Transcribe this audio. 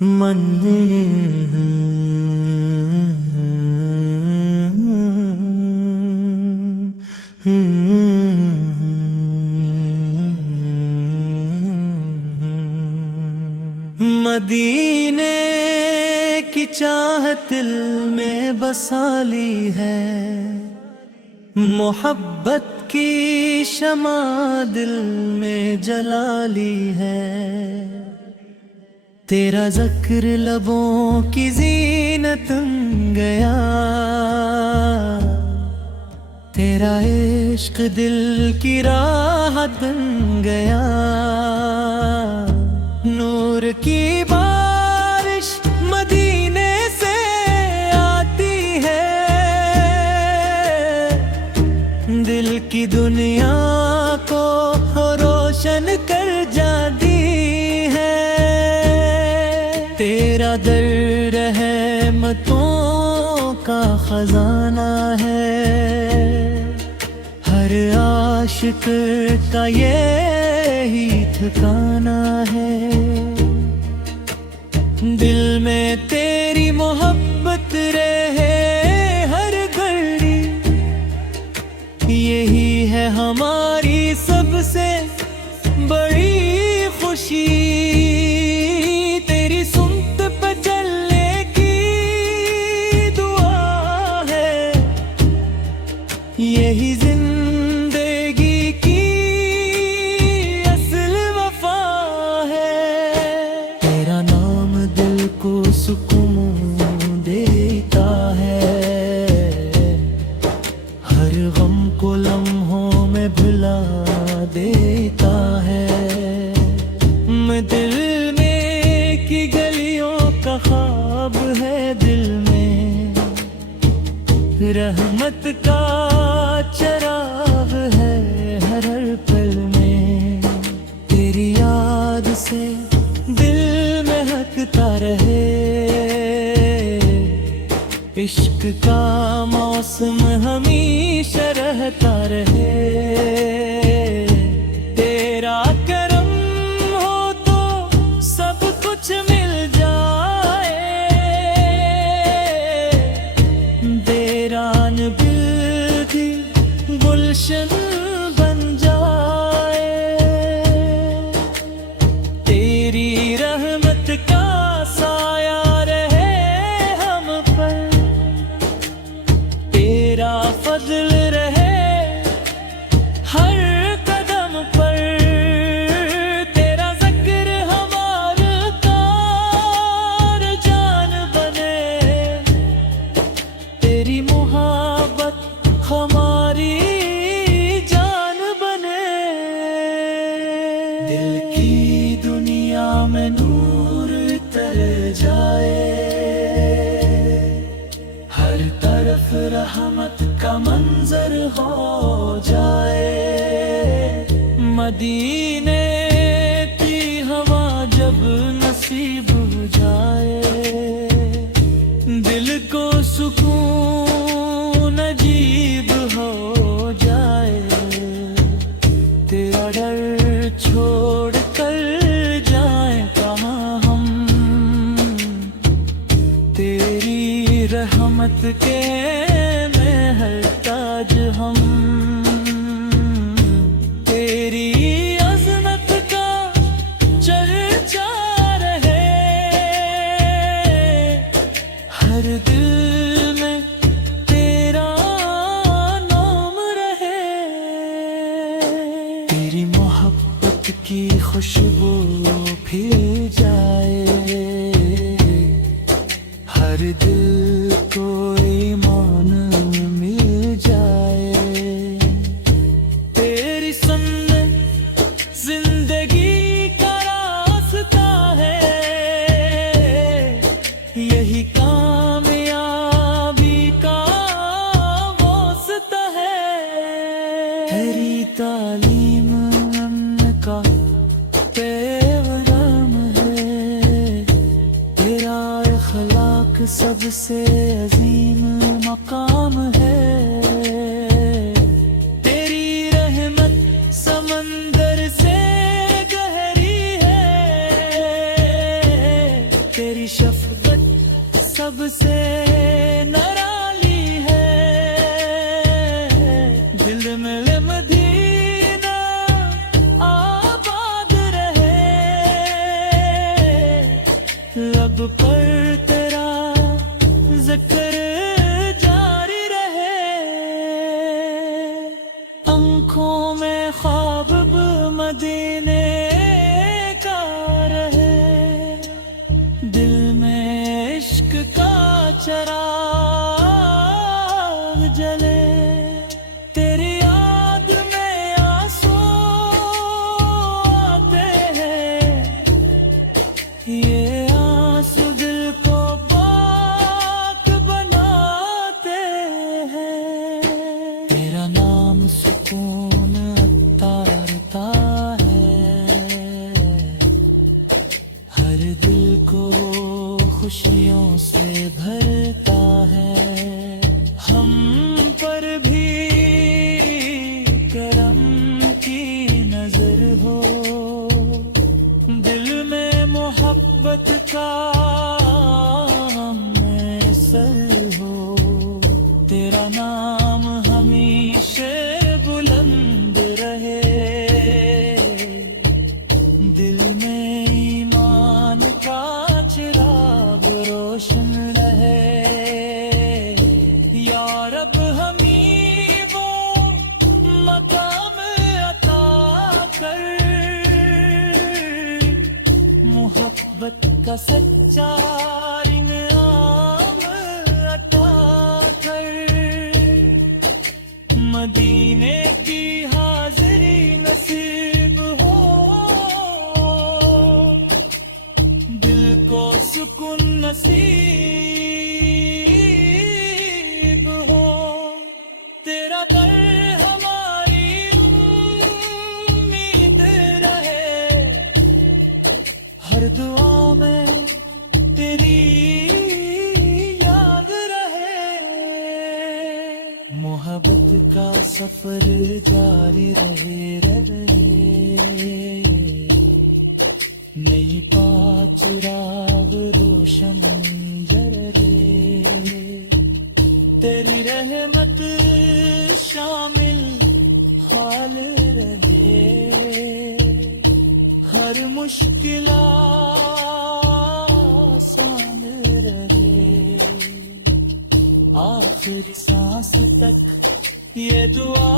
मन मदीने की चाहत दिल में बसा ली है, मोहब्बत की शमा दिल में जला ली है। तेरा ज़िक्र लबों की ज़ीनत बन गया, तेरा इश्क दिल की राहत बन गया। नूर की बारिश मदीने से आती है, दिल की दुनिया को रोशन कर जाती है। तेरा दर रहमतों का खजाना है, हर आशिक का यही ठिकाना है। दिल में तेरी मोहब्बत रहे हर घड़ी, यही है हमारी सबसे बड़ी खुशी। तेरी सुनत पे चलने की दुआ है, यही जिंदगी की असल वफा है। तेरा नाम दिल को सुकून देता है, हर गम को लम्हों में भुला देता है। मैं दिल में की गलियों का ख्वाब है, दिल में रहमत का चराग है हर पल में। तेरी याद से दिल महकता रहे, इश्क का मौसम हमेशा रहता रहे। तेरा करम हो तो सब कुछ मिल जाए, देरान दिल की गुलशन बन जाए। तेरी रहमत का साया रहे हम पर, तेरा फजल रहे हर कदम पर। तेरा ज़िक्र हमारे कार जान बने, तेरी मोहब्बत हमारी जान बने। दिल की दुनिया में नूर तर जाए, हर तरफ रहमत का मंजर हो जाए। मदीने की हवा जब नसीब हो जाए, दिल को सुकून अजीब हो जाए। तेरा डर छोड़ कर जाए कहाँ हम, तेरी रहमत के महताज हम। तेरी अज़मत का चर्चा रहे हर दिल में, तेरा नाम रहे। तेरी मोहब्बत की खुशबू फिर जाए, हर दिल को ईमान मिल जाए। तेरी सुन्नत जिंदगी का रास्ता है, यही कामयाबी का वास्ता है। तेरी तालीम अमन का पैगाम है, तेरा अखलाक सबसे अजीम मकाम है। तेरी रहमत समंदर से गहरी है, तेरे तेरी शफकत सबसे निराली है, दिल में मदीना आबाद रहे, लब पर तेरा जिक्र जारी रहे, आंखों में ख्वाब मदीने का रहे, दिल में इश्क का चराग जले, तेरी याद में आंसू आते हैं, ये आंसू दिल को पाक बनाते हैं, तेरा नाम सुकून अतारता है, हर दिल को खुशियों से भरता है, हम पर भी करम की नजर हो, दिल में मोहब्बत का असर हो, तेरा नाम हमेशा बुलंद रहे, दिल में ईमान का चिराग रोशन रहे, या रब हमें वो मकाम अता कर, मोहब्बत का सच्चा इनाम अता कर, मदीने की हाजिरी नसीब हो, दिल को सुकून नसीब हो, तेरा कर हमारी उम्मीद रहे, हर दुआ में तेरी याद रहे, मोहब्बत का सफर जारी रहे, नहीं पा चिराग रोशन जरे, तेरी रहमत शामिल हाल रहे, हर मुश्किल आसान रहे, आखिर सांस तक ये दुआ